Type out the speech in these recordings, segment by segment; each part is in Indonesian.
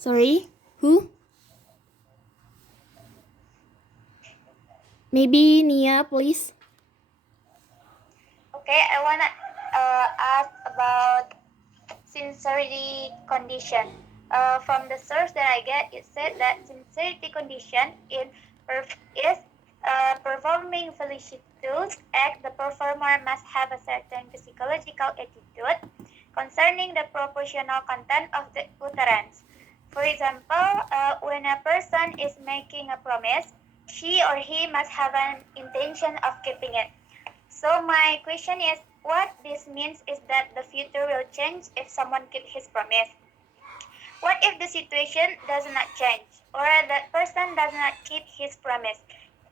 Sorry, who? Maybe Nia, please. Okay, I wanna ask about sincerity condition. From the source that I get, it said that sincerity condition is performing felicitous act. The performer must have a certain psychological attitude concerning the proportional content of the utterance. For example, when a person is making a promise, she or he must have an intention of keeping it. So my question is, what this means is that the future will change if someone keeps his promise. What if the situation does not change, or that person does not keep his promise?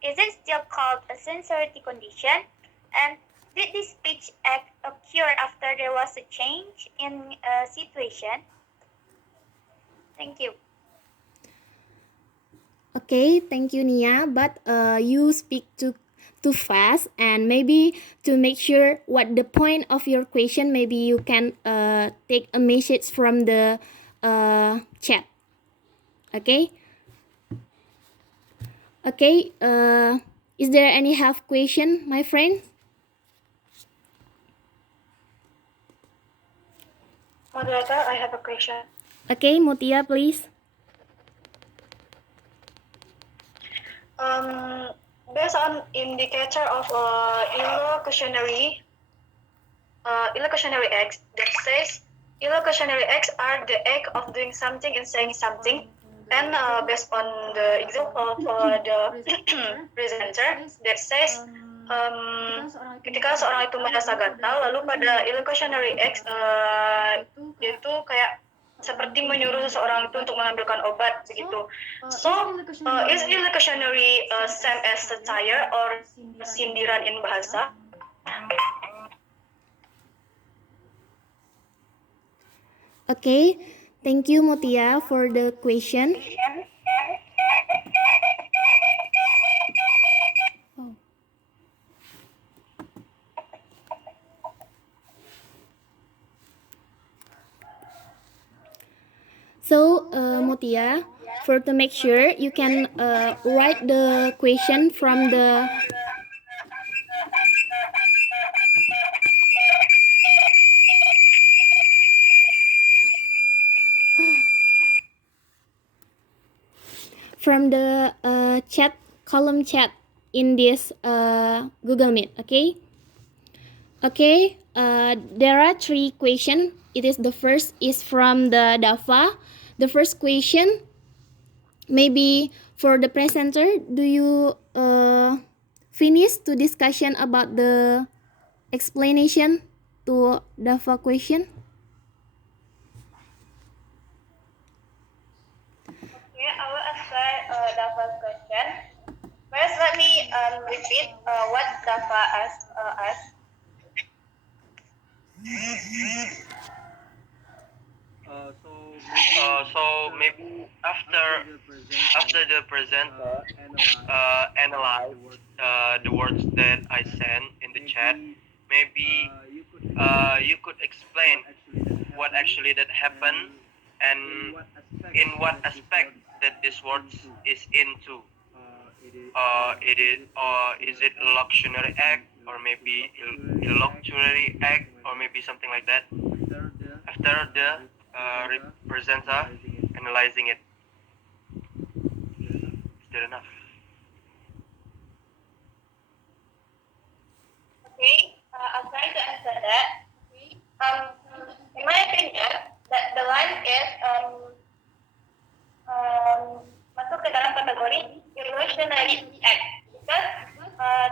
Is it still called a sincerity condition? And did this speech act occur after there was a change in a situation? Thank you. Okay, thank you, Nia. But you speak too fast, and maybe to make sure what the point of your question, maybe you can take a message from the chat. Okay. Okay. Is there any half question, my friend? Moderator, I have a question. Okay, Mutia, please. Based on indicator of illocutionary acts that says illocutionary acts are the act of doing something and saying something, and based on the example of the presenter that says ketika seorang itu merasa gatal, lalu pada illocutionary acts itu kayak seperti menyuruh seseorang itu untuk mengambilkan obat begitu. So, is illocutionary same as satire or sindiran in bahasa? Okay, thank you, Mutia, for the question. So, Mutia, for to make sure you can write the question from the chat column chat in this Google Meet. Okay. Okay. There are 3 questions. It is the first is from the Dava. The first question, maybe for the presenter, do you finish to discussion about the explanation to Dava question? Okay, I will answer Dava's question. First, let me repeat what Dava asked us. So maybe after the presenter analyze the words that I sent in the chat, maybe you could explain what actually that happened and in what aspect that this words is into. Is it a luxury act, or maybe illusory act, or maybe something like that. After the presenter analyzing it, is that enough? Okay, I'll try to answer that. In my opinion, that the line is masuk ke dalam kategori illusionary act because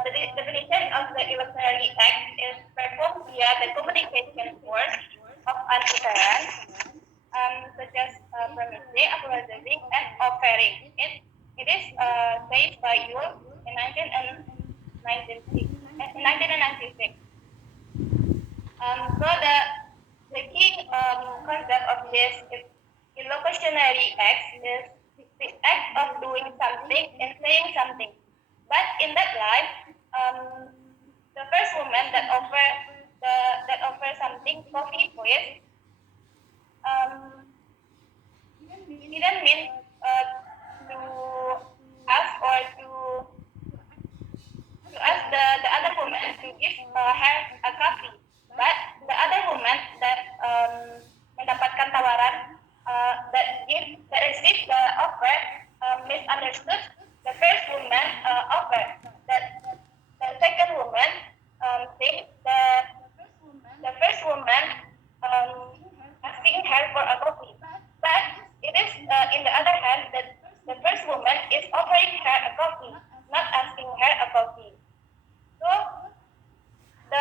the definition of the illusionary act is performed via the communication force of an utterance, such as promising, apologizing, and offering. It is said by Yule in 1996. So the key concept of this illocutionary act is the act of doing something and saying something. But in that line, the first woman that offer something coffee for it, didn't in the other hand, the first woman is offering her a coffee, not asking her a coffee. So the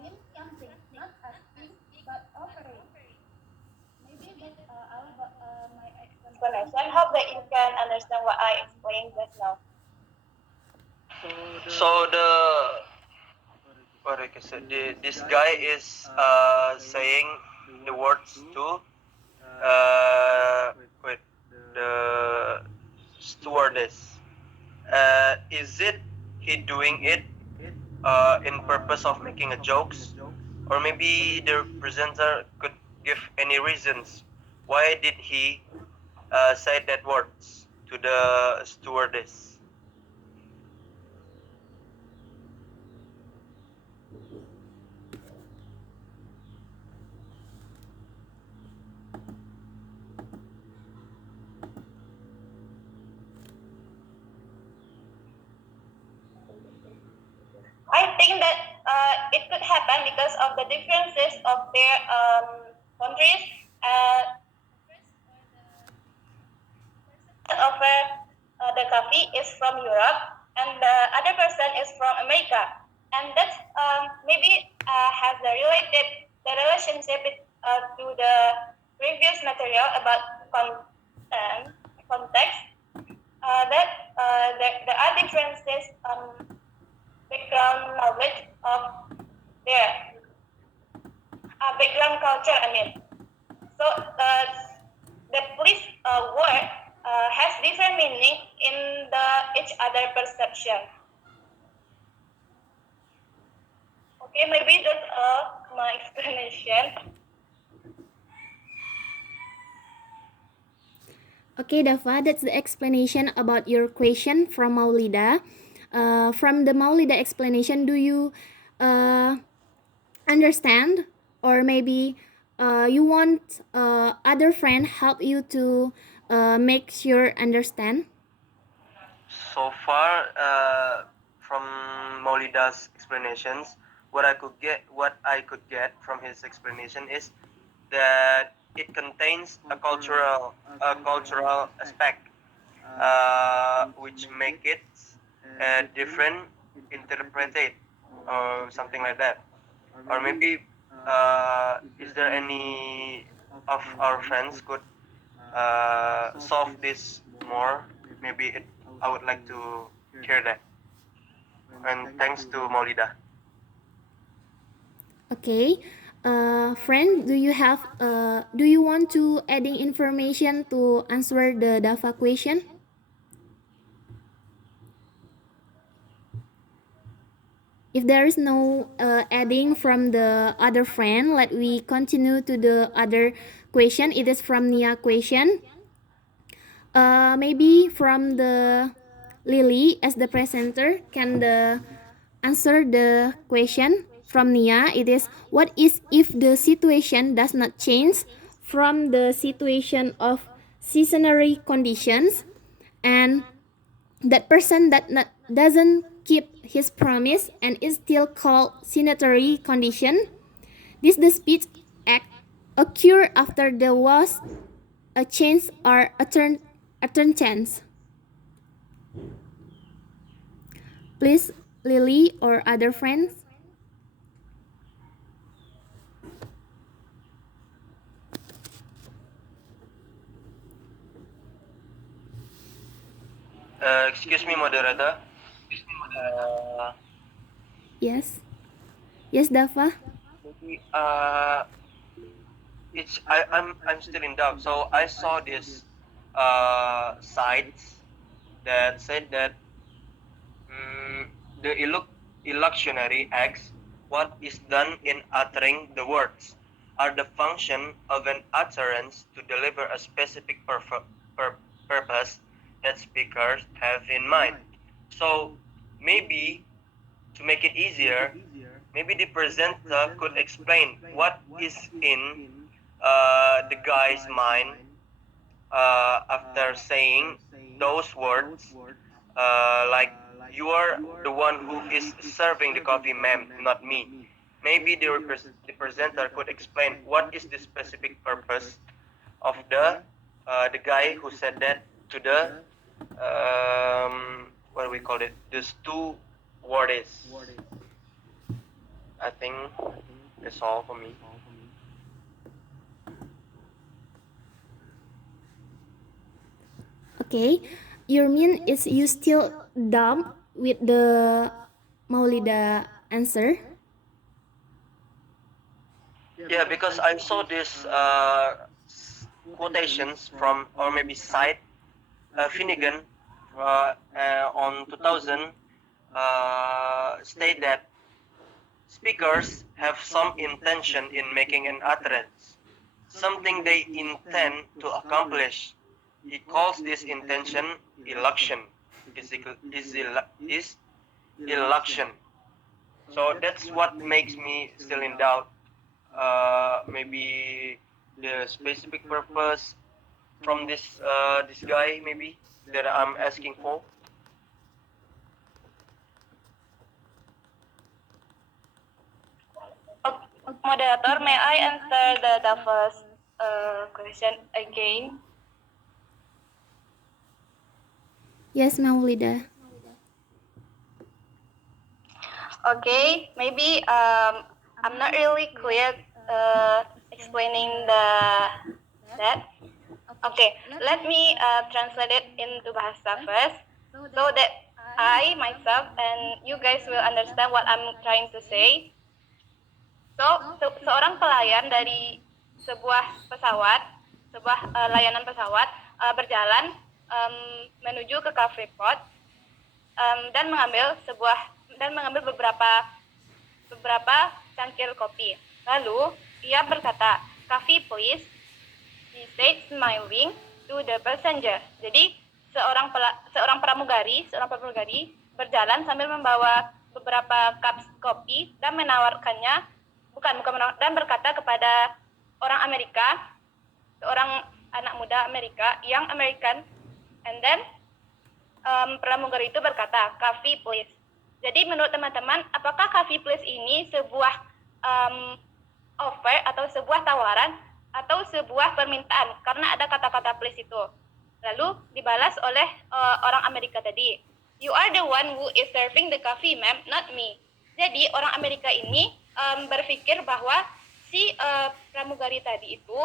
mean something, not asking but offering. Maybe that's all about my explanation. Hope that you can understand what I explained just now. So what I can say, this guy is saying the words to wait, the stewardess. Is it he doing it in purpose of making a jokes, or maybe the presenter could give any reasons why did he say that words to the stewardess? I think that it could happen because of the differences of their countries. Offer the coffee is from Europe, and the other person is from America, and that's maybe has the relationship to the previous material about context. There are differences background knowledge of their background culture. I mean, so the police word has different meaning in each other perception. Okay, maybe that's my explanation. Okay, Dava, that's the explanation about your question from Maulida. From the Maulida explanation, do you understand, or maybe you want other friend help you to make sure understand? So far, from Maulida's explanations, what I could get from his explanation is that it contains a cultural aspect, which make it different interpreted or something like that. Or maybe is there any of our friends could solve this more? Maybe I would like to hear that. And thanks to Maulida. Okay, friend, do you want to adding information to answer the Dava question? If there is no adding from the other friend, let we continue to the other question. It is from Nia question. Maybe from the Lily as the presenter can answer the question from Nia. It is, what is if the situation does not change from the situation of seasonary conditions, and that person doesn't keep his promise and is still called sanitary condition? This the speech act occur after there was a change or a turn chance. Please, Lily or other friends. Excuse me, moderator. Yes. Yes, Dava. Maybe, I'm still in doubt. So I saw this sites that said that the electionary acts, what is done in uttering the words, are the function of an utterance to deliver a specific purpose that speakers have in mind. So maybe to make it easier, maybe the presenter could explain what is in the guy's mind after saying those words, like, you are the one who is serving the coffee, ma'am, not me. maybe the presenter could explain what is the specific purpose of the guy who said that to the what do we call it? The stewardess. I think that's all for me. Okay, your mean is you still dumb with the Maulida answer? Yeah, because I saw this quotations from, or maybe cite Finnegan on 2000 state that speakers have some intention in making an utterance, something they intend to accomplish. He calls this intention election. Is election. So that's what makes me still in doubt. Maybe the specific purpose from this guy, maybe that I'm asking for. Moderator, may I answer the first question again? Yes, Maulida. Okay, maybe I'm not really clear explaining that. Okay, let me translate it into bahasa first, so that I myself and you guys will understand what I'm trying to say. So, seorang pelayan dari sebuah pesawat, sebuah layanan pesawat berjalan menuju ke cafe pot dan mengambil beberapa cangkir kopi. Lalu ia berkata, "Coffee please," he said smiling to the passenger. Jadi seorang pramugari berjalan sambil membawa beberapa cup kopi dan menawarkannya dan berkata kepada orang Amerika, seorang anak muda Amerika yang American, and then pramugari itu berkata, "Coffee please." Jadi menurut teman-teman, apakah coffee please ini sebuah offer atau sebuah tawaran atau sebuah permintaan? Karena ada kata-kata please itu. Lalu dibalas oleh orang Amerika tadi, "You are the one who is serving the coffee, ma'am, not me." Jadi orang Amerika ini berpikir bahwa si pramugari tadi itu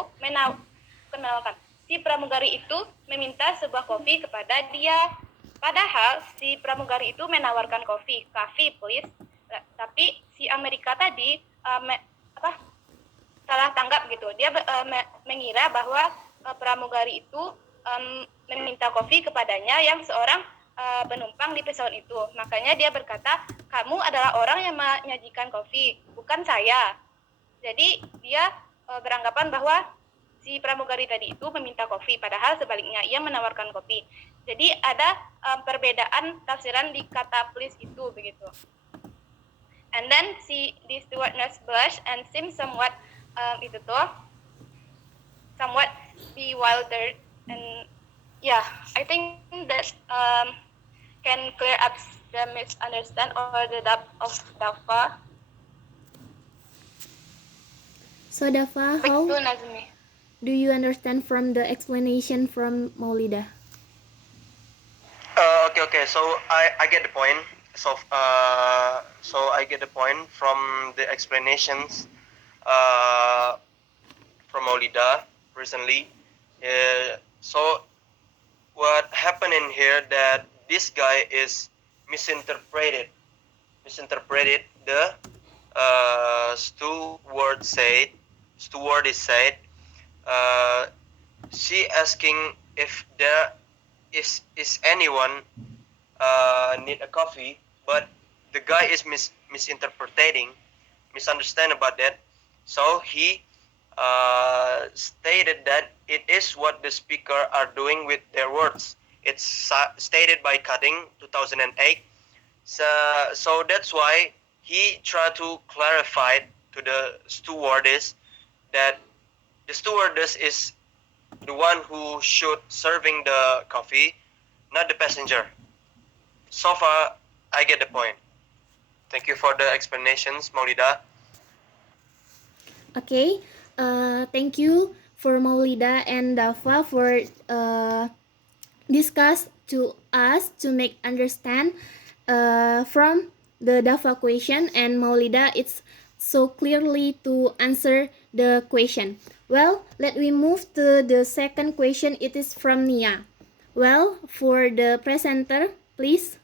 si pramugari itu meminta sebuah kopi kepada dia. Padahal si pramugari itu menawarkan kopi, "Coffee please." Tapi si Amerika tadi salah tanggap gitu. Dia mengira bahwa pramugari itu meminta kopi kepadanya yang seorang penumpang di pesawat itu. Makanya dia berkata, "Kamu adalah orang yang menyajikan kopi, bukan saya." Jadi dia beranggapan bahwa si pramugari tadi itu meminta kopi, padahal sebaliknya ia menawarkan kopi. Jadi ada perbedaan tafsiran di kata please itu begitu. And then the stewardess blushed and seemed somewhat somewhat bewildered, and yeah, I think that can clear up the misunderstanding or the doubt of Dafa. So Dafa, how Betul, Nazmi. do you understand from the explanation from Maulida? Okay. So I get the point. So I get the point from the explanations from Maulida recently. So what happened in here that this guy is misinterpreted the stewardess said she asking if there is anyone need a coffee, but the guy is misunderstand about that. So he stated that it is what the speaker are doing with their words. It's stated by cutting 2008. So that's why he tried to clarify to the stewardess that the stewardess is the one who should serving the coffee, not the passenger. So far, I get the point. Thank you for the explanations, Maulida. Okay, thank you for Maulida and Dafa for discuss to us to make understand from the Dafa question, and Maulida it's so clearly to answer the question. Well, let me move to the second question. It is from Nia. Well, for the presenter, please.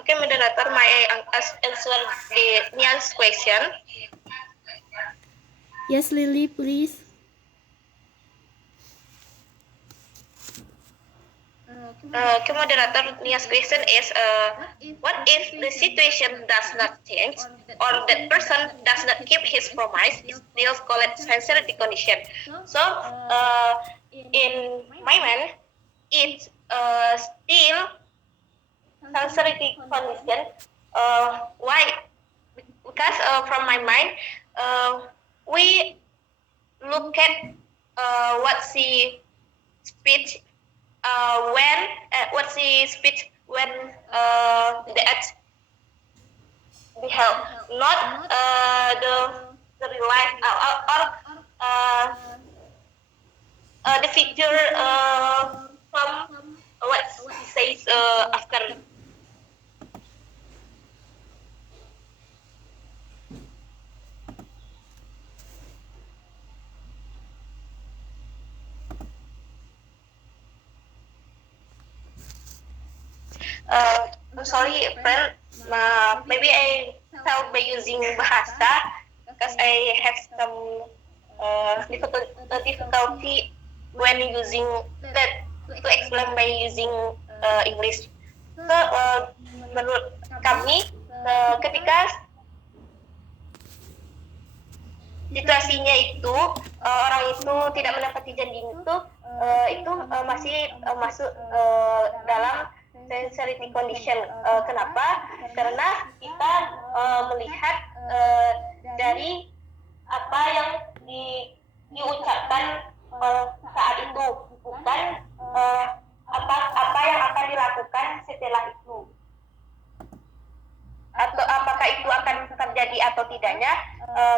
Okay, moderator, may I answer the Nian's question? Yes, Lily, please. Okay, moderator, Nia's question is, what if the situation does not change or that person does not keep his promise? It's still called sincerity condition. So, in my mind, it's still sincerity condition. Why? Because from my mind, we look at what she speech what she speech when the act be held, not the real life or the figure from what she says after. I'm sorry, friend. Maybe I felt by using bahasa because I have some difficulty when using that to explain by using English. So, menurut kami, ketika situasinya itu orang itu tidak menepati janji itu masih masuk dalam sincerity condition. Kenapa? Karena kita melihat dari apa yang diucapkan saat itu, bukan apa yang akan dilakukan setelah itu, atau apakah itu akan terjadi atau tidaknya.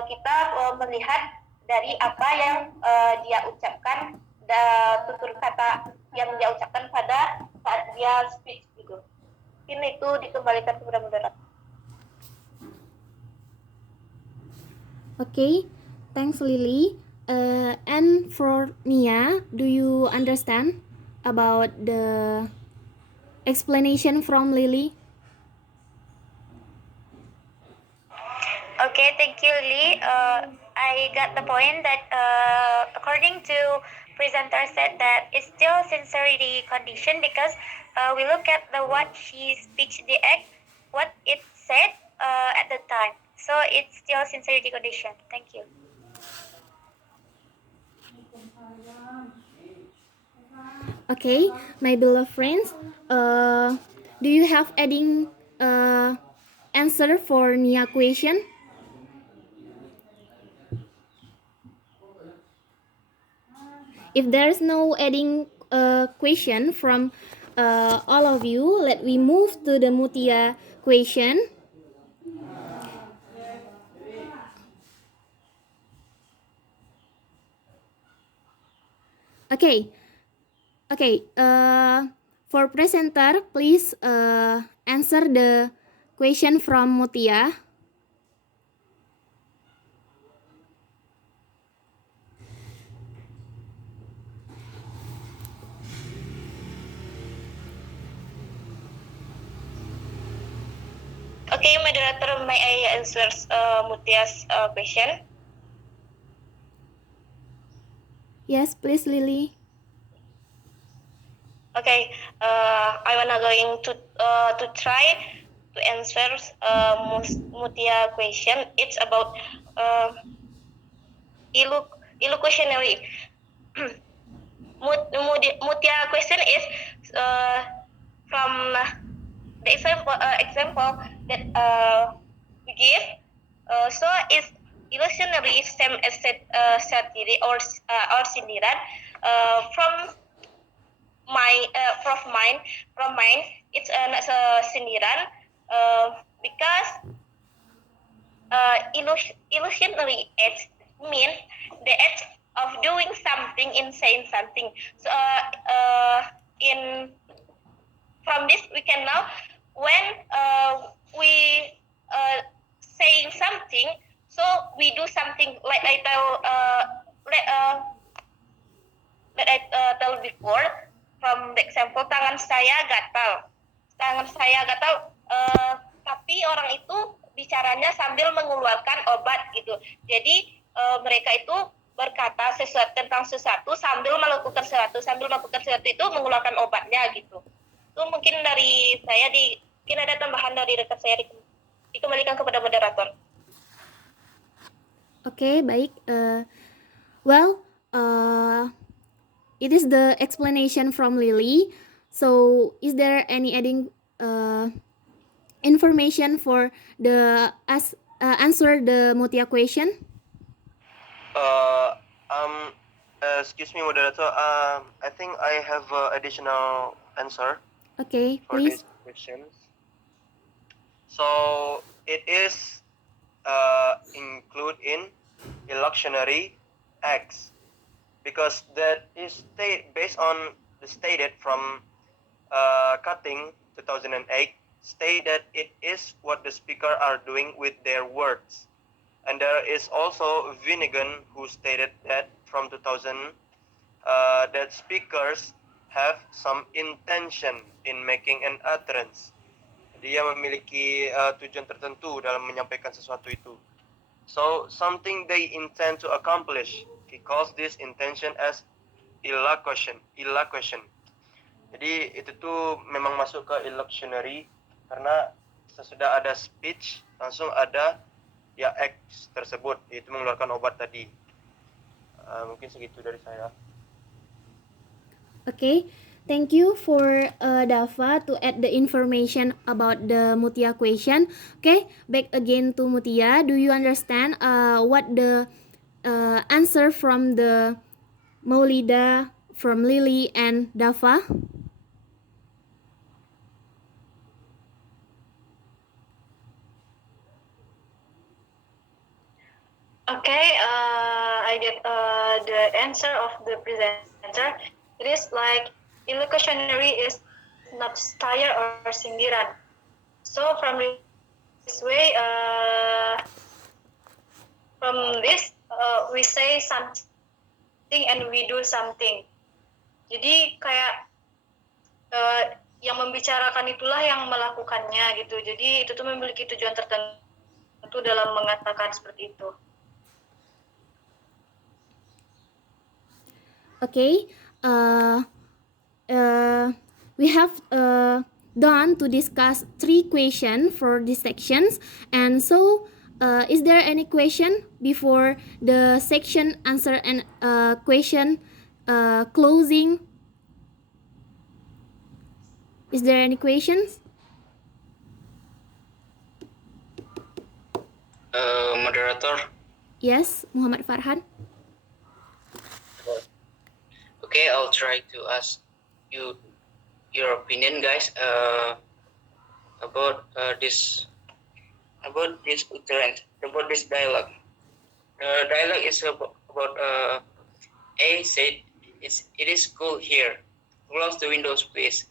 Kita melihat dari apa yang dia ucapkan, tutur kata yang dia ucapkan pada saat dia speech gitu. Ini itu dikembalikan kepada moderator. Okay, thanks Lily. And for Nia, do you understand about the explanation from Lily? Okay, thank you, Lee. I got the point that according to presenter said that it's still sincerity condition because we look at the what she speaks the act, what it said at the time. So it's still sincerity condition. Thank you. Okay, my beloved friends, do you have adding answer for Nia question? If there's no adding question from all of you, let we move to the Mutia question. Okay. For presenter, please answer the question from Mutia. Okay, moderator, may I answer Mutia's question? Yes, please, Lily. Okay, I wanna going to try to answer Mutia question. It's about illusionary. Mutia question is from the example that we give. So is illusionary same as satire or sindiran. From from mine, it's a sindiran because illusionary acts mean the act of doing something in saying something. So in from this we can know when we saying something, so we do something like I tell like, that I tell before from the example tangan saya gatal tapi orang itu bicaranya sambil mengeluarkan obat gitu. Jadi mereka itu berkata tentang sesuatu sambil melakukan sesuatu itu mengeluarkan obatnya gitu. Itu mungkin dari saya mungkin ada tambahan dari rekan saya dikembalikan kepada moderator. Okay, baik. Well, it is the explanation from Lily. So, is there any adding information for the answer the Mutia question? Excuse me, moderator. I think I have additional answer Okay, for please. these questions. So it is include in illusionary acts because that is based on the stated from Cutting 2008 state that it is what the speaker are doing with their words. And there is also Vinegan who stated that from 2000 that speakers have some intention in making an utterance. Dia memiliki tujuan tertentu dalam menyampaikan sesuatu itu. So something they intend to accomplish. He calls this intention as illocution. Jadi itu tuh memang masuk ke illusionary karena sesudah ada speech langsung ada ya X tersebut, yaitu mengeluarkan obat tadi. Mungkin segitu dari saya. Okay, thank you for Dava to add the information about the Mutia question. Okay, back again to Mutia. Do you understand what the answer from the Maulida, from Lily and Dava? Okay, I get the answer of the presenter. It is like illocutionary is not satire or sindiran. So from this way, we say something and we do something. Jadi kayak yang membicarakan itulah yang melakukannya gitu. Jadi itu tuh memiliki tujuan tertentu dalam mengatakan seperti itu. Okay, we have done to discuss 3 questions for these sections, and so is there any question before the section answer and question closing? Is there any questions? Moderator. Yes, Muhammad Farhan. Okay, I'll try to ask you your opinion, guys, about this utterance, about this dialogue. The dialogue is about A said it is cool here. Close the windows, please.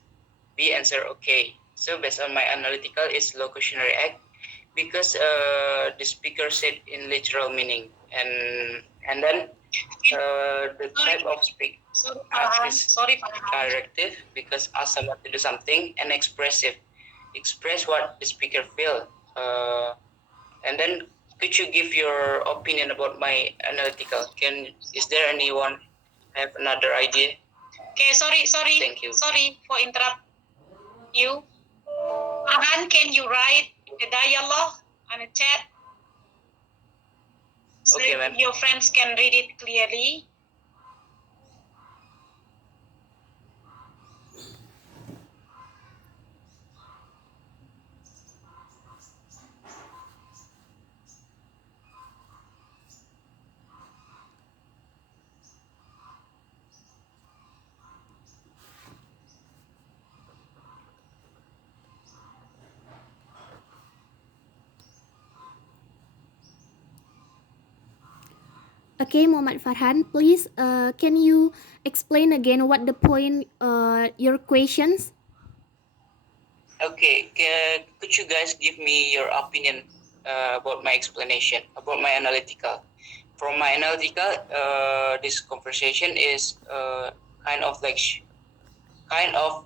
B answer okay. So based on my analytical is locutionary act because the speaker said in literal meaning, and then the type of speak is directive because ask someone to do something, and expressive, express what the speaker feel. And then could you give your opinion about my analytical? Is there anyone have another idea? Okay, sorry. Thank you. Sorry for interrupt you. Farhan, can you write the dialogue on the chat? So Okay, ma'am. your friends can read it clearly. Okay, Muhammad Farhan, please can you explain again what the point your questions? Okay, could you guys give me your opinion about my explanation, about my analytical? From my analytical, this conversation is kind of like kind of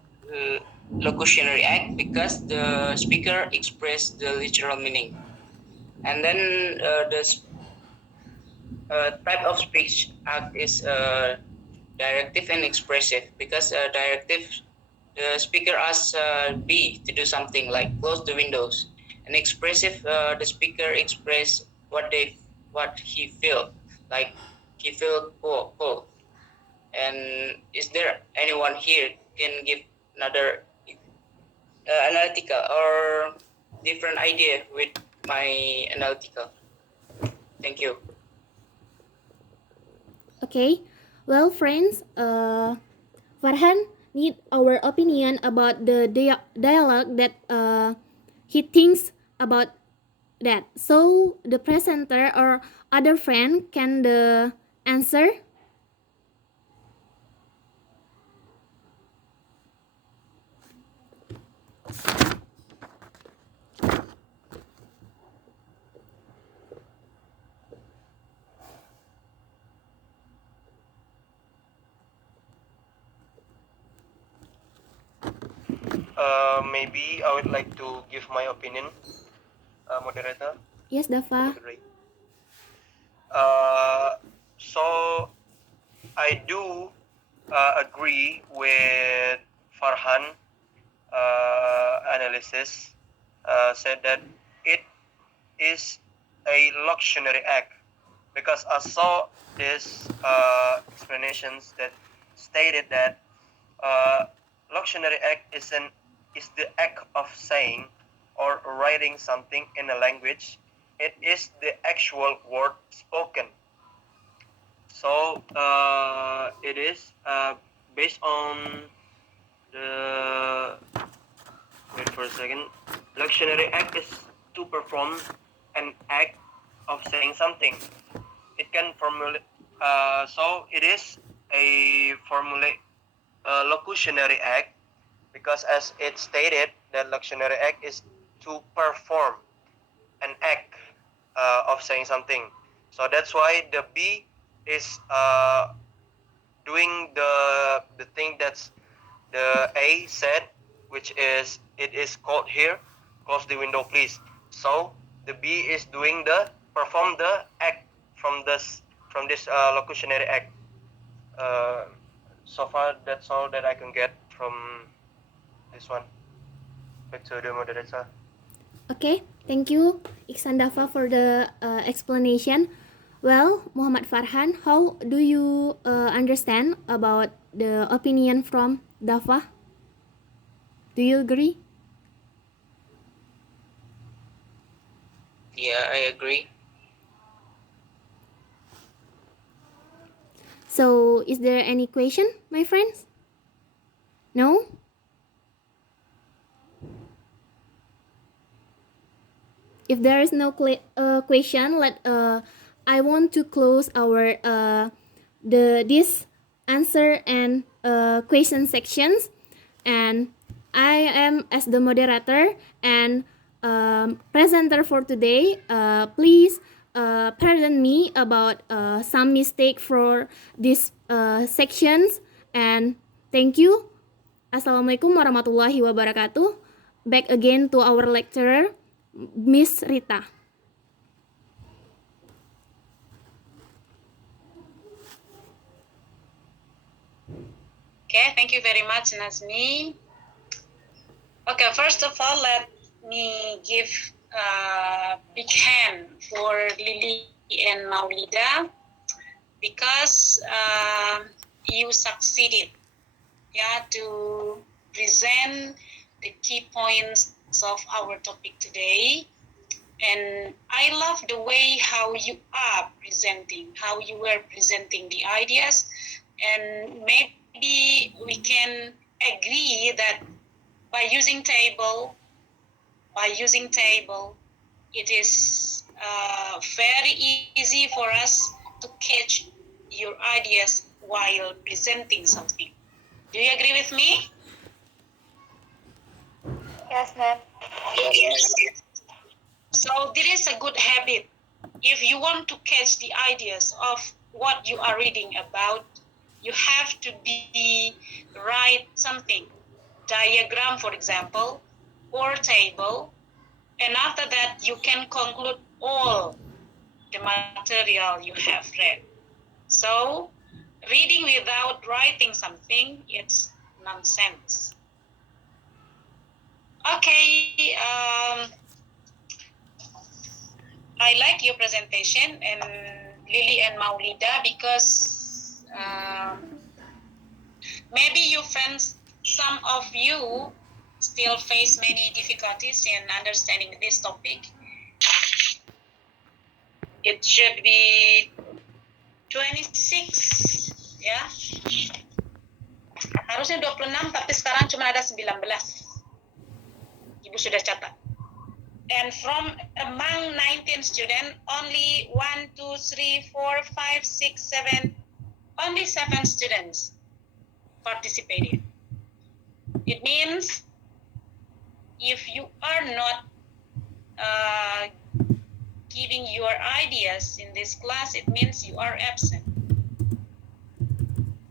locutionary act because the speaker expressed the literal meaning, and then the type of speech act is directive and expressive because directive, the speaker asks B to do something like close the windows, and expressive, the speaker express what he feel, like he feel cold. And is there anyone here can give another analytical or different idea with my analytical? Thank you. Okay, well, friends, Farhan need our opinion about the dialogue that he thinks about that. So the presenter or other friend can the answer. Maybe I would like to give my opinion, moderator. Yes, Dafa. Moderate. So I do agree with Farhan analysis. Said that it is a luxury act because I saw this explanations that stated that luxury act is the act of saying or writing something in a language. It is the actual word spoken. So it is based on the, wait for a second. Luxury act is to perform an act of saying something. It can formulate. So it is a formulate locutionary act because, as it stated, that luxury act is to perform an act of saying something. So that's why the B is doing the thing that's the A said, which is it is called here. Close the window, please. So the B is doing the perform the act from this locutionary act. So far, that's all that I can get from this one. Back to the moderator. Okay, thank you, Iksan Dafa, for the explanation. Well, Muhammad Farhan, how do you understand about the opinion from Dafa? Do you agree? Yeah, I agree. So, is there any question, my friends? No? If there is no question, I want to close our this answer and question sections, and I am as the moderator and presenter for today. Please pardon me about some mistake for these sections, and thank you. Assalamualaikum warahmatullahi wabarakatuh. Back again to our lecturer, Miss Rita. Okay, thank you very much, Nazmi. Okay, first of all, let me give a big hand for Lily and Maulida because you succeeded, to present the key points of our topic today. And I love the way how you are presenting, how you were presenting the ideas, and maybe we can agree that by using table, it is very easy for us to catch your ideas while presenting something. Do you agree with me? Yes, ma'am. So this is a good habit. If you want to catch the ideas of what you are reading about, you have to write something, diagram, for example, or table, and after that you can conclude all the material you have read. So reading without writing something, it's nonsense. Okay, I like your presentation, and Lily and Maulida, because maybe you friends, some of you still face many difficulties in understanding this topic. It should be 26, ya. Harusnya 26, tapi sekarang cuma ada 19. Ibu sudah catat. And from among 19 students, only 1, 2, 3, 4, 5, 6, 7, only 7 students participated. It means if you are not giving your ideas in this class, it means you are absent.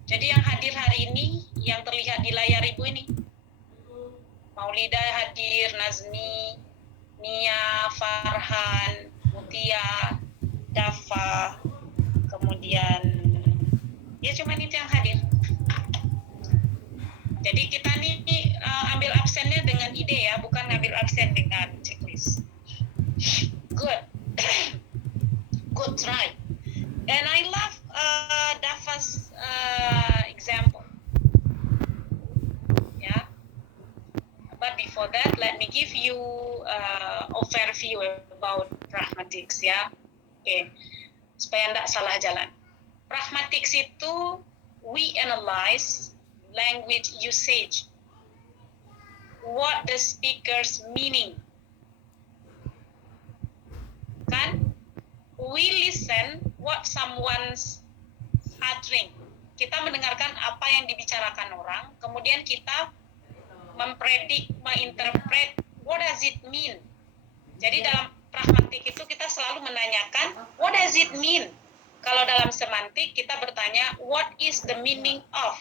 Jadi yang hadir hari ini, yang terlihat di layar ibu ini, Maulida hadir, Nazmi, Nia, Farhan, Mutia, Dafa, kemudian ya cuma itu yang hadir. Jadi kita nih ambil absennya dengan ide ya, bukan ngambil absen dengan checklist. Good. Good try. And I love Dafa's example. Yeah. But before that, let me give you overview about pragmatics ya. Okay. Supaya tidak salah jalan. Pragmatics itu we analyze language usage. What the speaker's meaning. Kan? We listen what someone's uttering. Kita mendengarkan apa yang dibicarakan orang, kemudian kita mempredik, menginterpret what does it mean. Jadi dalam pragmatik itu kita selalu menanyakan what does it mean. Kalau dalam semantik kita bertanya what is the meaning of.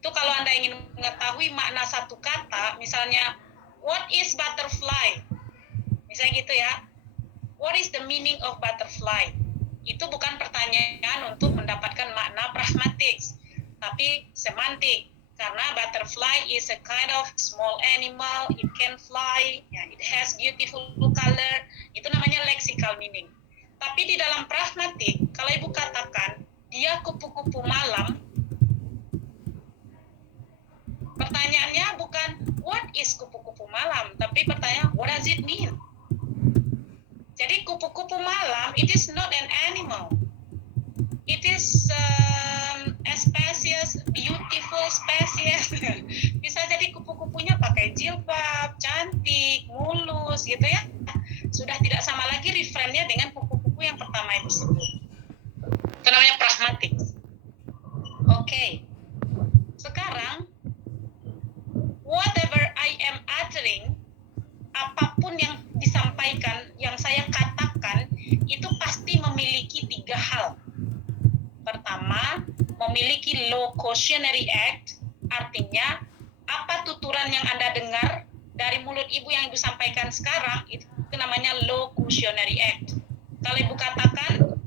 Itu kalau Anda ingin mengetahui makna satu kata, misalnya what is butterfly. Misalnya gitu ya. What is the meaning of butterfly? Itu bukan pertanyaan untuk mendapatkan makna pragmatik, tapi semantik. Karena butterfly is a kind of small animal, it can fly, it has beautiful color, itu namanya lexical meaning. Tapi di dalam pragmatik, kalau ibu katakan, dia kupu-kupu malam, pertanyaannya bukan, what is kupu-kupu malam? Tapi pertanyaan, what does it mean? Jadi kupu-kupu malam, it is not an animal. It is a species, beautiful species. Bisa jadi kupu-kupunya pakai jilbab, cantik, mulus, gitu ya. Sudah tidak sama lagi referennya dengan kupu-kupu yang pertama itu sebut. Itu namanya pragmatik. Oke. Sekarang, whatever I am uttering, apapun yang disampaikan, yang saya katakan, itu pasti memiliki 3 hal. Pertama, memiliki locutionary act, artinya apa tuturan yang Anda dengar dari mulut ibu yang ibu sampaikan sekarang, itu namanya locutionary act. Kalau ibu katakan,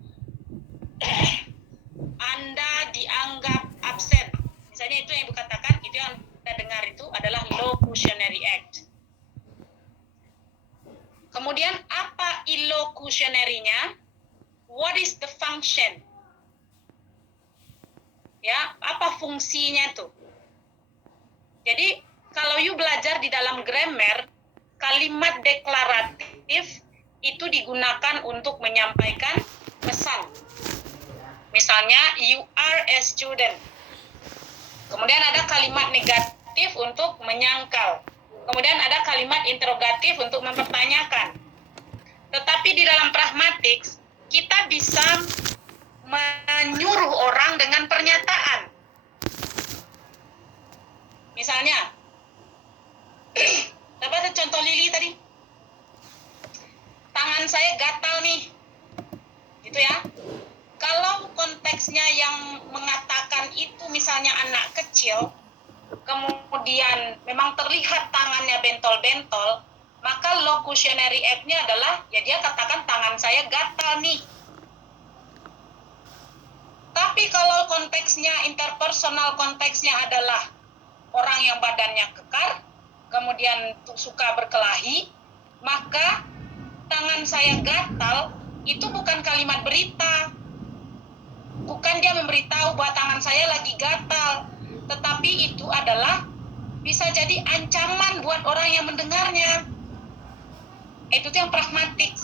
Anda dianggap absen, misalnya itu yang ibu katakan, itu yang Anda dengar itu adalah locutionary act. Kemudian apa illocutionary-nya? What is the function? Ya, apa fungsinya tuh? Jadi kalau you belajar di dalam grammar, kalimat deklaratif itu digunakan untuk menyampaikan pesan. Misalnya you are a student. Kemudian ada kalimat negatif untuk menyangkal. Kemudian ada kalimat interrogatif untuk mempertanyakan. Tetapi di dalam pragmatik, kita bisa menyuruh orang dengan pernyataan. Misalnya, apa ada contoh Lili tadi? Tangan saya gatal nih, gitu ya. Kalau konteksnya yang mengatakan itu misalnya anak kecil, kemudian memang terlihat tangannya bentol-bentol, maka locutionary act-nya adalah, ya dia katakan tangan saya gatal nih. Tapi kalau konteksnya interpersonal, konteksnya adalah orang yang badannya kekar, kemudian suka berkelahi, maka tangan saya gatal itu bukan kalimat berita. Bukan dia memberitahu bahwa tangan saya lagi gatal, tetapi itu adalah bisa jadi ancaman buat orang yang mendengarnya. Itu tuh yang pragmatik.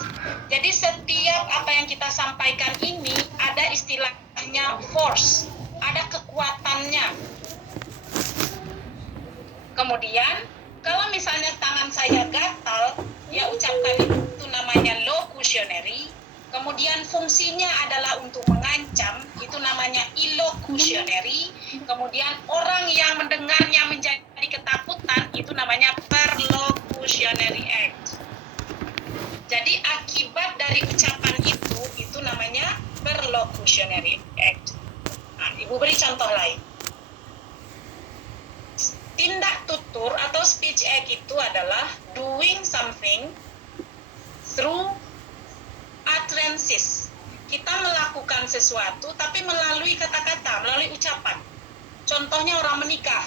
Jadi setiap apa yang kita sampaikan ini ada istilahnya force, ada kekuatannya. Kemudian, kalau misalnya tangan saya gatal, ya ucapkan itu namanya locutionary. Kemudian fungsinya adalah untuk mengancam, itu namanya illocutionary. Kemudian orang yang mendengarnya menjadi ketakutan, itu namanya perlocutionary act. Jadi akibat dari ucapan itu namanya perlocutionary act. Nah, Ibu beri contoh lain. Tindak tutur atau speech act itu adalah doing something through utterances. Kita melakukan sesuatu tapi melalui kata-kata, melalui ucapan. Contohnya orang menikah.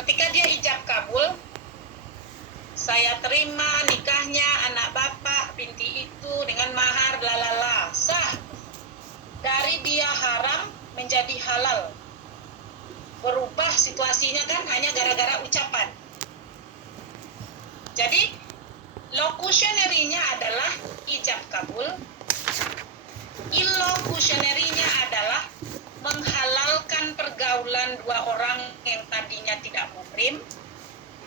Ketika dia ijab kabul, saya terima nikahnya anak bapak binti itu dengan mahar lalala, sah. Dari dia haram menjadi halal. Berubah situasinya kan hanya gara-gara ucapan. Jadi locutionary-nya adalah ijab kabul. Illocutionary-nya adalah menghalalkan pergaulan dua orang yang tadinya tidak muhrim.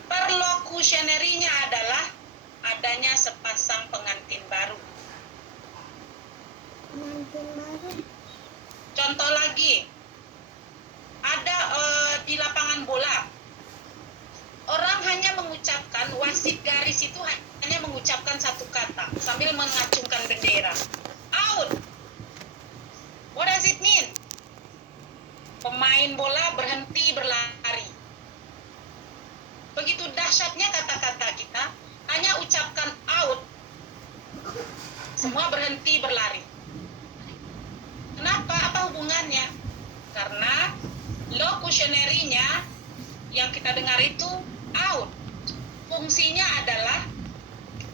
Perlocutionary-nya adalah adanya sepasang pengantin baru. Contoh lagi, ada di lapangan bola, orang hanya mengucapkan, wasit garis itu hanya mengucapkan satu kata sambil mengacungkan bendera, out. What does it mean? Pemain bola berhenti berlari. Begitu dahsyatnya kata-kata kita, hanya ucapkan out, semua berhenti berlari. Kenapa? Apa hubungannya? Karena locutionary-nya yang kita dengar itu out. Fungsinya adalah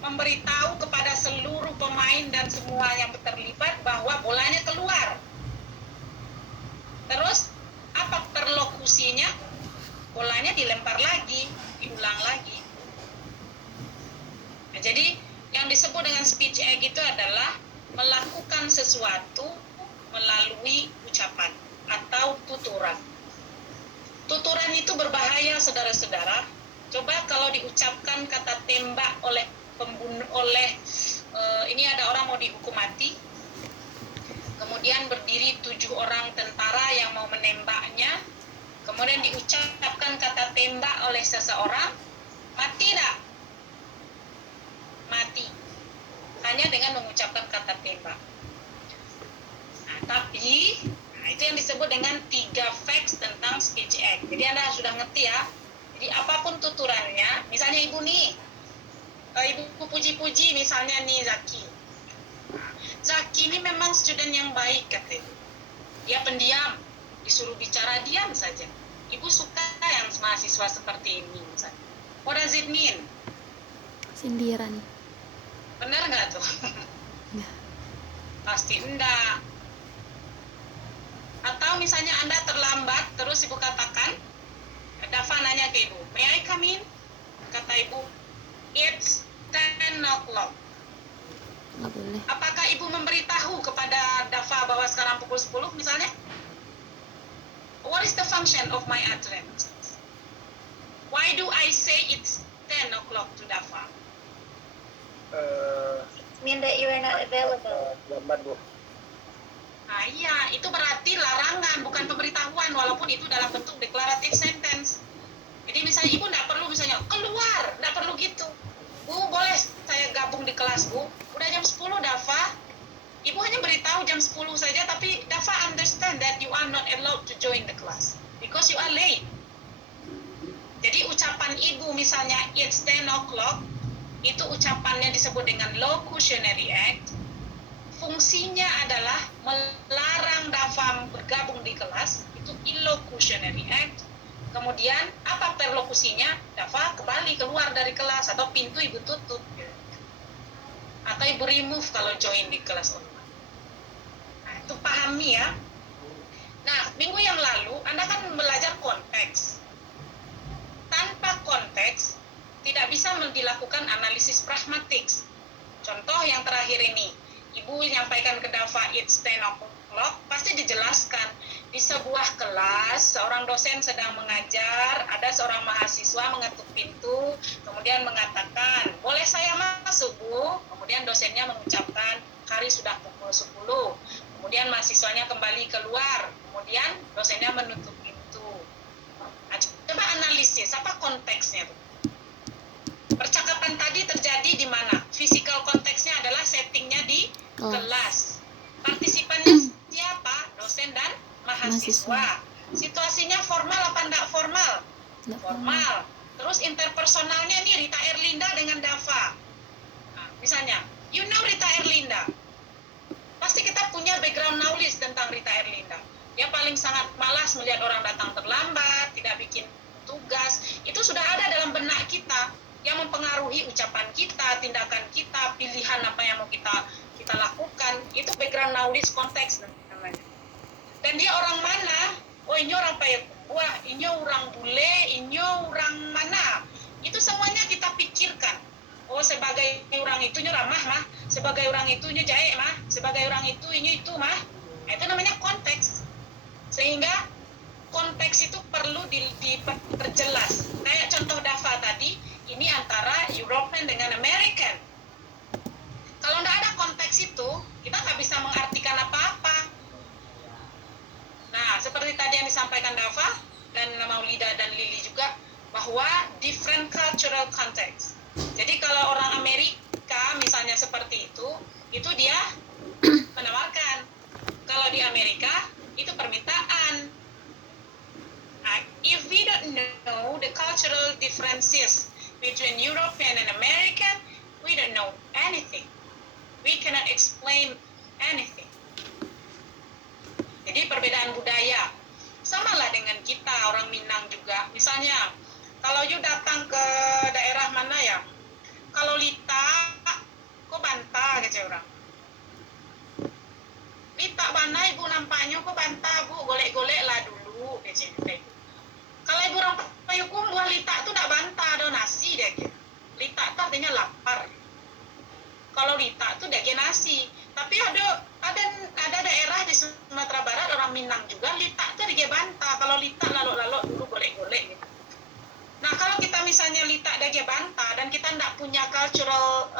memberitahu kepada seluruh pemain dan semua yang terlibat bahwa bolanya keluar. Terus apa perlokusinya? Bolanya dilempar lagi, diulang lagi. Nah, jadi yang disebut dengan speech act itu adalah melakukan sesuatu melalui ucapan atau tuturan. Tuturan itu berbahaya, saudara-saudara. Coba kalau diucapkan kata tembak oleh pembunuh, ini ada orang mau dihukum mati, kemudian berdiri 7 orang tentara yang mau menembaknya, kemudian diucapkan kata tembak oleh seseorang, mati tak? Mati. Hanya dengan mengucapkan kata tembak. Nah, tapi itu yang disebut dengan 3 facts tentang speech act. Jadi Anda sudah ngerti ya. Jadi apapun tuturannya, misalnya ibu nih, ibu puji-puji misalnya nih Zaki. Zaki ini memang student yang baik katanya. Dia pendiam, disuruh bicara diam saja. Ibu suka yang mahasiswa seperti ini misalnya. What does it mean? Sindiran. Benar nggak tuh? Pasti enggak. Atau misalnya Anda terlambat, terus ibu katakan, Dafa nanya ke ibu, may I come in? Kata ibu, it's 10 o'clock. Nggak boleh. Apakah ibu memberitahu kepada Dafa bahwa sekarang pukul 10 misalnya? What is the function of my utterance? Why do I say it's 10 o'clock to Dafa? mean that you are not available. Nah, iya, itu berarti larangan, bukan pemberitahuan, walaupun itu dalam bentuk declarative sentence. Jadi misalnya ibu nggak perlu misalnya keluar, nggak perlu gitu. Bu, boleh saya gabung di kelas, Bu? Udah jam 10, Dafa. Ibu hanya beritahu jam 10 saja, tapi Dafa understand that you are not allowed to join the class because you are late. Jadi ucapan ibu misalnya it's 10 o'clock, itu ucapannya disebut dengan locutionary act. Fungsinya adalah melarang Dafa bergabung di kelas, itu illocutionary act. Kemudian apa perlokusinya? Dafa kembali keluar dari kelas atau pintu ibu tutup. Atau ibu remove kalau join di kelas online. Nah, itu pahami ya. Nah, minggu yang lalu Anda kan belajar konteks. Tanpa konteks, tidak bisa dilakukan analisis pragmatik. Contoh yang terakhir ini, ibu menyampaikan ke Dafa it's 10 o'clock, pasti dijelaskan. Di sebuah kelas, seorang dosen sedang mengajar, ada seorang mahasiswa mengetuk pintu, kemudian mengatakan, boleh saya masuk, Bu? Kemudian dosennya mengucapkan, hari sudah pukul 10. Kemudian mahasiswanya kembali keluar, kemudian dosennya menutup pintu. Nah, coba analisis, apa konteksnya tuh? Percakapan tadi terjadi di mana? Physical konteksnya adalah settingnya di kelas. Partisipannya siapa? Dosen dan mahasiswa. Situasinya formal apa enggak formal? Formal. Terus interpersonalnya nih Rita Erlinda dengan Dafa. Nah, misalnya, you know Rita Erlinda. Pasti kita punya background knowledge tentang Rita Erlinda. Dia paling sangat malas melihat orang datang terlambat, tidak bikin tugas. Itu sudah ada dalam benak kita yang mempengaruhi ucapan kita, tindakan kita, pilihan apa yang mau kita lakukan. Itu background knowledge konteks namanya. Dan dia orang mana? Oh, ini orang Payakumbuh, ini orang bule, ini orang mana? Itu semuanya kita pikirkan. Oh, sebagai orang itu ramah mah, sebagai orang itu jaek mah, sebagai orang itu itu mah. Nah, itu namanya konteks. Sehingga konteks itu perlu diperjelas. Kayak contoh Dafa tadi, ini antara European dengan American. Kalau nggak ada konteks itu, kita nggak bisa mengartikan apa-apa. Nah, seperti tadi yang disampaikan Dafa dan Maulida dan Lili juga, bahwa different cultural context. Jadi kalau orang Amerika misalnya seperti itu dia menawarkan. Kalau di Amerika itu permintaan. Nah, if we don't know the cultural differences between European and American, we don't know anything. We cannot explain anything. Jadi perbedaan budaya. Sama lah dengan kita, orang Minang juga. Misalnya, kalau you datang ke daerah mana ya? Kalau Lita, kok bantah gitu orang. Lita mana ibu nampaknya kok bantah, Bu? Golek-golek lah dulu gitu. Kalau ibu orang Payakumbuh, Lita tuh enggak bantah, ada nasi deh gitu. Lita tuh artinya lapar. Kalau Lita tuh daging nasi. Tapi ada daerah di Sumatera Barat orang Minang juga Lita tuh dia bantah. Kalau Lita lalu dulu golek-golek gitu. Nah, kalau kita misalnya Lita dia bantah dan kita enggak punya cultural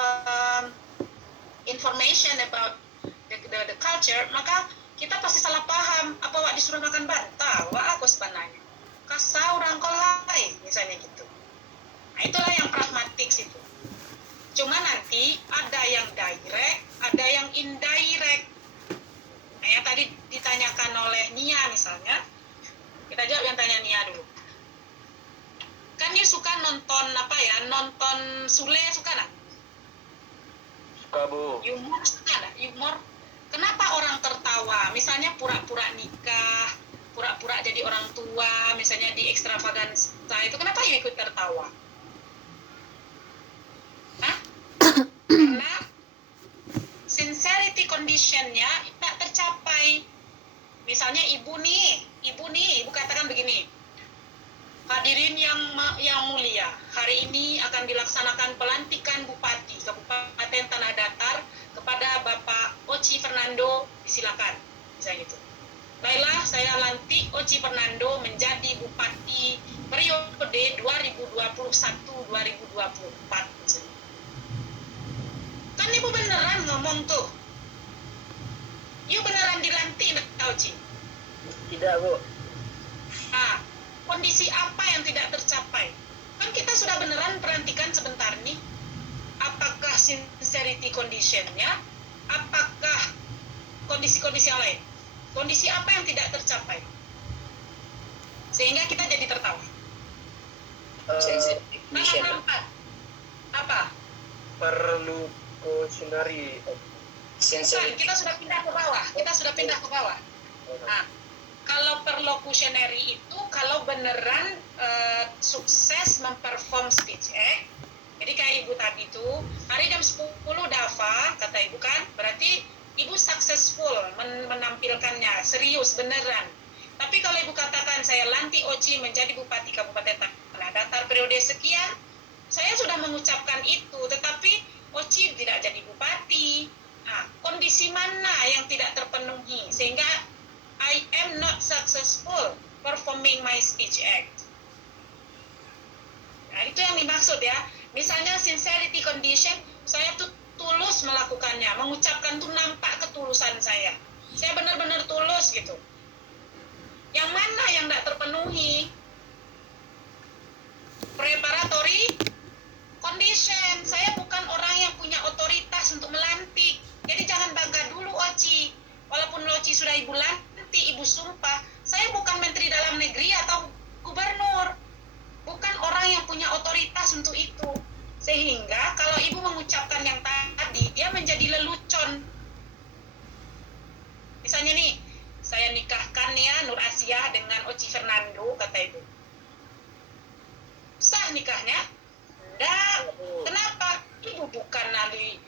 information about the culture, maka kita pasti salah paham. Apa wak disuruh makan bantah? Wak aku sebenarnya kasau orang kolai misalnya gitu. Nah, itulah yang pragmatik itu. Cuma nanti ada yang direct, ada yang indirect. Nah, yang tadi ditanyakan oleh Nia misalnya, kita jawab yang tanya Nia dulu. Kan you suka nonton apa ya? Nonton Sule suka nggak? Suka, Bu. Humor suka nggak? Humor. Kenapa orang tertawa? Misalnya pura-pura nikah, pura-pura jadi orang tua, misalnya di ekstravaganza itu, kenapa you ikut tertawa? Hah? Karena sincerity condition-nya tidak tercapai. Misalnya ibu katakan begini, hadirin yang mulia, hari ini akan dilaksanakan pelantikan Bupati Kabupaten Tanah Datar kepada Bapak Oci Fernando, disilakan, misalnya gitu. Baiklah, saya lantik Oci Fernando menjadi Bupati periode 2021-2024 misalnya. Kan Kan ibu beneran ngomong tuh. Ibu beneran dilantik tahu Ci? Tidak, Bu. Nah, kondisi apa yang tidak tercapai? Kan kita sudah beneran perantikan sebentar nih. Apakah sincerity condition-nya? Apakah kondisi-kondisi yang lain? Kondisi apa yang tidak tercapai? Sehingga kita jadi tertawa. Sensitive Nomor condition. 4. Apa? Perlu cautionary. Bukan, Sensitive. kita sudah pindah ke bawah. Nah, kalau perlocutionary itu kalau beneran sukses memperform speech act. Jadi kayak ibu tadi tuh, hari jam 10 Dava, kata ibu kan, berarti ibu successful menampilkannya, serius, beneran. Tapi kalau ibu katakan saya lantik Oci menjadi Bupati Kabupaten Tanah Datar periode sekian, saya sudah mengucapkan itu, tetapi Oci tidak jadi bupati. Nah, kondisi mana yang tidak terpenuhi sehingga I am not successful performing my speech act. Nah, itu yang dimaksud ya. Misalnya sincerity condition, saya tuh tulus melakukannya, mengucapkan tuh nampak ketulusan saya. Saya benar-benar tulus gitu. Yang mana yang tidak terpenuhi? Preparatory condition. Saya bukan orang yang punya otoritas untuk melantik. Jadi jangan bangga dulu Oci. Walaupun Oci sudah ibu lantik, ibu sumpah, saya bukan menteri dalam negeri atau gubernur. Bukan orang yang punya otoritas untuk itu. Sehingga kalau ibu mengucapkan yang tadi, dia menjadi lelucon. Misalnya nih, saya nikahkan ya Nur Asia dengan Oci Fernando, kata ibu. Sah nikahnya? Enggak. Kenapa? Ibu bukan ahli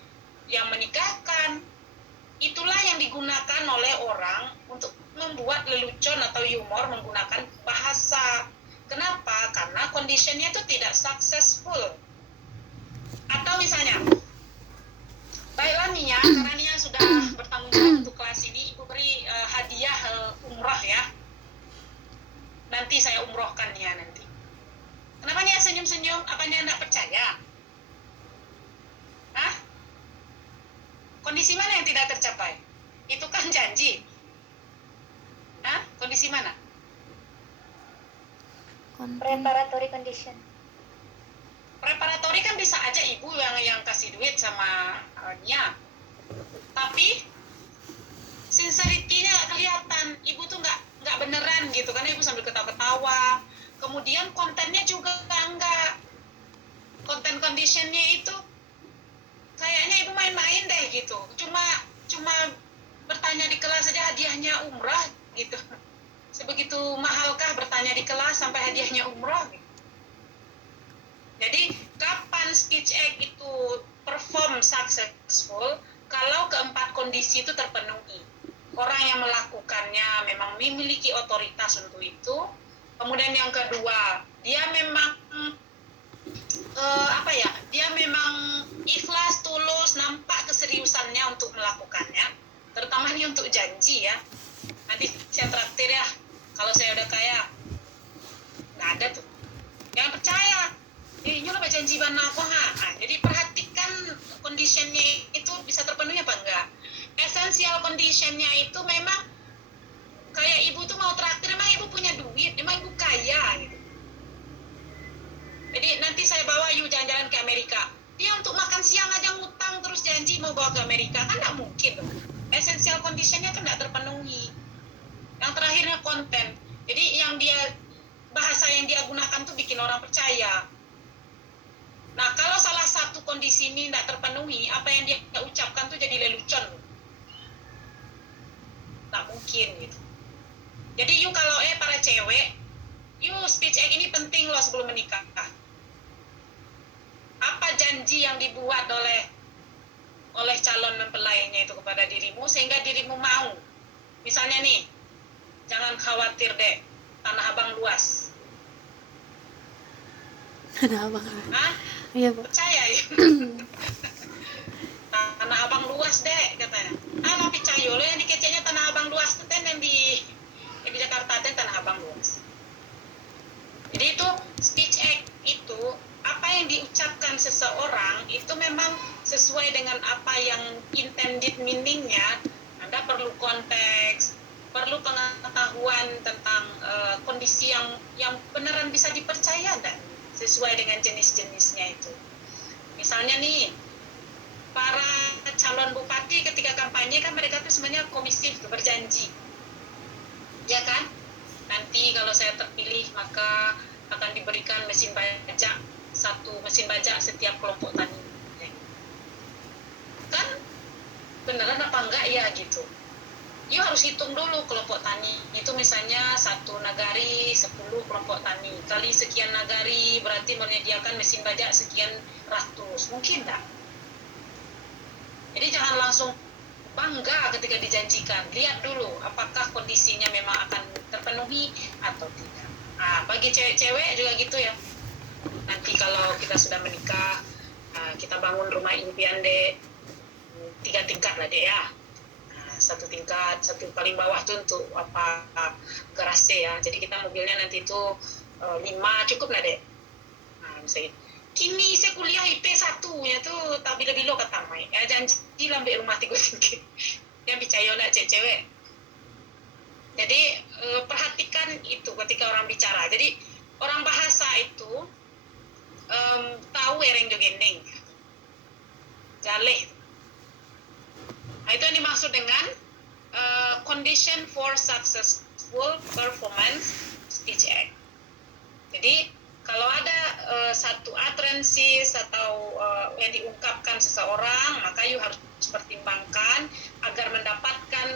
yang menikahkan. Itulah yang digunakan oleh orang untuk membuat lelucon atau humor menggunakan bahasa. Kenapa? Karena kondisinya itu tidak successful. Atau misalnya, baiklah Nia, karena Nia sudah bertanggung jawab untuk kelas ini, ibu beri hadiah umrah ya. Nanti saya umrohkan Nia nanti. Kenapa Nia senyum-senyum? Apa Nia tidak percaya? Hah? Kondisi mana yang tidak tercapai? Itu kan janji. Hah? Kondisi mana? Preparatory condition. Preparatory kan bisa aja ibu yang kasih duit sama Nia. Tapi sincerity-nya nggak kelihatan. Ibu tuh nggak beneran gitu, karena ibu sambil ketawa-ketawa. Kemudian kontennya juga enggak. Konten condition-nya itu kayaknya ibu main-main deh gitu. Cuma bertanya di kelas saja hadiahnya umrah gitu. Sebegitu mahalkah bertanya di kelas sampai hadiahnya umrah gitu. Jadi kapan speech act itu perform successful? Kalau keempat kondisi itu terpenuhi. Orang yang melakukannya memang memiliki otoritas untuk itu. Kemudian yang kedua, dia memang dia memang ikhlas, tulus, nampak keseriusannya untuk melakukannya. Terutama ini untuk janji ya. Nanti saya traktir ya. Kalau saya udah kaya, nggak ada tuh. Jangan percaya. Ini lo janji mana apa ha? Nah, jadi perhatikan kondisinya itu bisa terpenuhi apa enggak. Essential conditionnya itu memang kayak ibu tuh mau traktir, emang ibu punya duit, emang ibu kaya gitu. Jadi nanti saya bawa you jalan-jalan ke Amerika. Dia untuk makan siang aja ngutang terus janji mau bawa ke Amerika, kan nggak mungkin. Essential conditionnya kan nggak terpenuhi. Yang terakhirnya konten. Jadi bahasa yang dia gunakan tuh bikin orang percaya. Nah, kalau salah satu kondisi ini tidak terpenuhi, apa yang dia ucapkan tuh jadi lelucon. Tak mungkin gitu. Jadi you kalau para cewek, you speech act ini penting loh sebelum menikah. Apa janji yang dibuat oleh calon mempelainya itu kepada dirimu sehingga dirimu mau? Misalnya nih, jangan khawatir deh, tanah abang luas. Tanah abang. Hah? Iya, Bu. Percaya ya? Tanah abang luas deh katanya. Tapi percaya lo yang dikecenya tanah abang luas itu kan yang di Jakarta ada tanah abang luas. Jadi itu speech act itu apa yang diucapkan seseorang itu memang sesuai dengan dengan apa yang intended meaningnya, Anda perlu konteks, perlu pengetahuan tentang kondisi yang beneran bisa dipercaya dan sesuai dengan jenis-jenisnya itu. Misalnya nih, para calon bupati ketika kampanye kan mereka tuh sebenarnya komisif, berjanji, ya kan? Nanti kalau saya terpilih maka akan diberikan mesin bajak, 1 mesin bajak setiap kelompok tani. Kan beneran apa enggak ya gitu. You harus hitung dulu kelompok tani itu, misalnya 1 nagari 10 kelompok tani kali sekian nagari berarti menyediakan mesin bajak sekian ratus, mungkin enggak? Jadi jangan langsung bangga ketika dijanjikan, lihat dulu apakah kondisinya memang akan terpenuhi atau tidak. Nah, bagi cewek-cewek juga gitu ya, nanti kalau kita sudah menikah, kita bangun rumah impian dek, 3 tingkat lah dek ya. 1 tingkat, 1 paling bawah tuh untuk garasi ya. Jadi kita mobilnya nanti itu 5 cukup lah dek. Nah, misalnya kini saya kuliah IP 1 nya tuh tak bila-bila kata mai. Ya janji lah ambil rumah 3 tingkat. Yang percaya nak cewek. Jadi perhatikan itu ketika orang bicara. Jadi orang bahasa itu tahu ereng jogendeng. Galeh. Nah, itu yang dimaksud dengan condition for successful performance speech act. Jadi kalau ada satu utterances atau yang diungkapkan seseorang, maka you harus pertimbangkan agar mendapatkan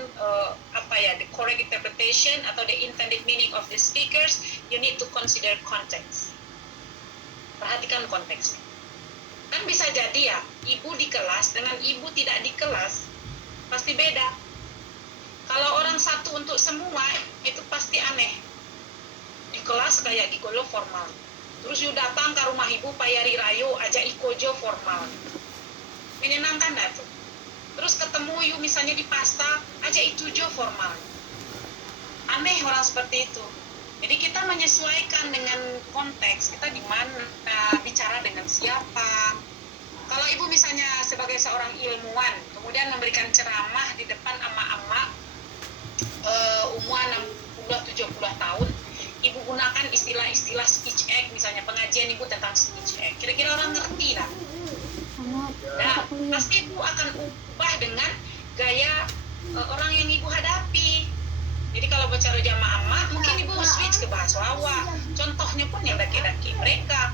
the correct interpretation atau the intended meaning of the speakers. You need to consider context. Perhatikan konteksnya. Kan bisa jadi ya, ibu di kelas dengan ibu tidak di kelas pasti beda. Kalau orang satu untuk semua itu pasti aneh. Di kelas kayak gigolo formal. Terus you datang ke rumah ibu payari rayo ajak ikojo formal. Menyenangkan enggak tuh? Terus ketemu you misalnya di pasar ajak itujo formal. Aneh orang seperti itu. Jadi kita menyesuaikan dengan konteks, kita di mana, bicara dengan siapa. Kalau ibu misalnya sebagai seorang ilmuwan, kemudian memberikan ceramah di depan ama-ama umur 60-70 tahun, ibu gunakan istilah-istilah speech act, misalnya pengajian ibu tentang speech act. Kira-kira orang ngerti lah. Nah, pasti ibu akan ubah dengan gaya orang yang ibu hadapi. Jadi kalau bicara jamaah mungkin ibu switch ke bahasa Jawa. Contohnya pun yang daki-daki mereka.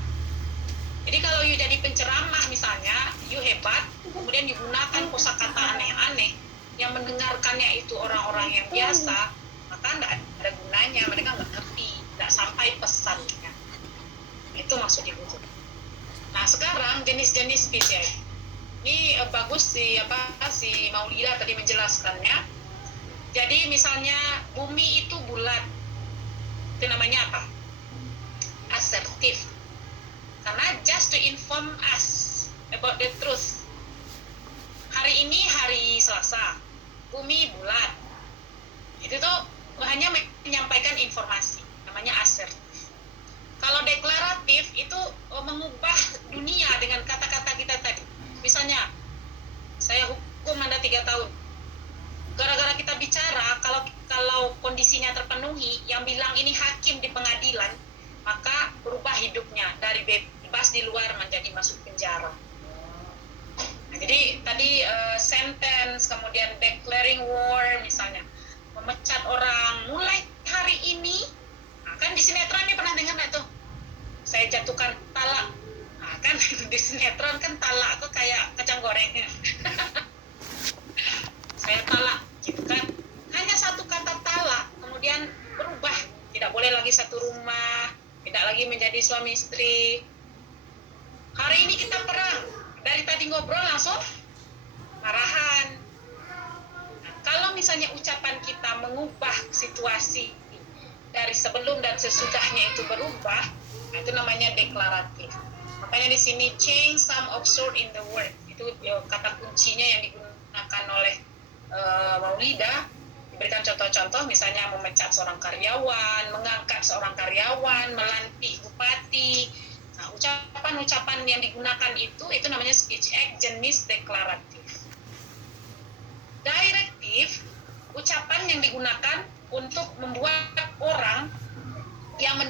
Jadi kalau you jadi penceramah misalnya, you hebat, kemudian digunakan kosakata aneh-aneh yang mendengarkannya itu orang-orang yang biasa, maka tidak ada gunanya, mereka nggak ngerti, tidak sampai pesannya. Itu maksud ibu. Nah sekarang jenis-jenis speech ya. Ini bagus si Maulida tadi menjelaskannya. Jadi misalnya bumi itu bulat, itu namanya apa? Assertif. Karena just to inform us about the truth. Hari ini hari Selasa, bumi bulat. Itu tuh hanya menyampaikan informasi, namanya assertif. Kalau deklaratif itu mengubah dunia dengan kata-kata kita tadi. Misalnya, saya hukum Anda 3 tahun. Gara-gara kita bicara, kalau kondisinya terpenuhi, yang bilang ini hakim di pengadilan, maka berubah hidupnya dari bebas di luar menjadi masuk penjara. Nah, jadi tadi sentence, kemudian declaring war misalnya, memecat orang mulai hari ini. Nah, kan di sinetron ini pernah dengar nggak tuh? Saya jatuhkan talak. Nah, kan di sinetron kan talak tuh kayak kacang goreng. Saya talak, gitu kan? Hanya satu kata talak, kemudian berubah. Tidak boleh lagi satu rumah, tidak lagi menjadi suami istri. Hari ini kita perang, dari tadi ngobrol langsung marahan. Nah, kalau misalnya ucapan kita mengubah situasi dari sebelum dan sesudahnya itu berubah, nah itu namanya deklaratif. Makanya di sini change some absurd in the word, itu kata kuncinya yang digunakan oleh Maulida. Diberikan contoh-contoh, misalnya memecat seorang karyawan, mengangkat seorang karyawan, melantik bupati. Nah, ucapan ucapan-ucapan yang digunakan itu namanya speech act jenis deklaratif. Direktif, ucapan yang digunakan untuk membuat orang yang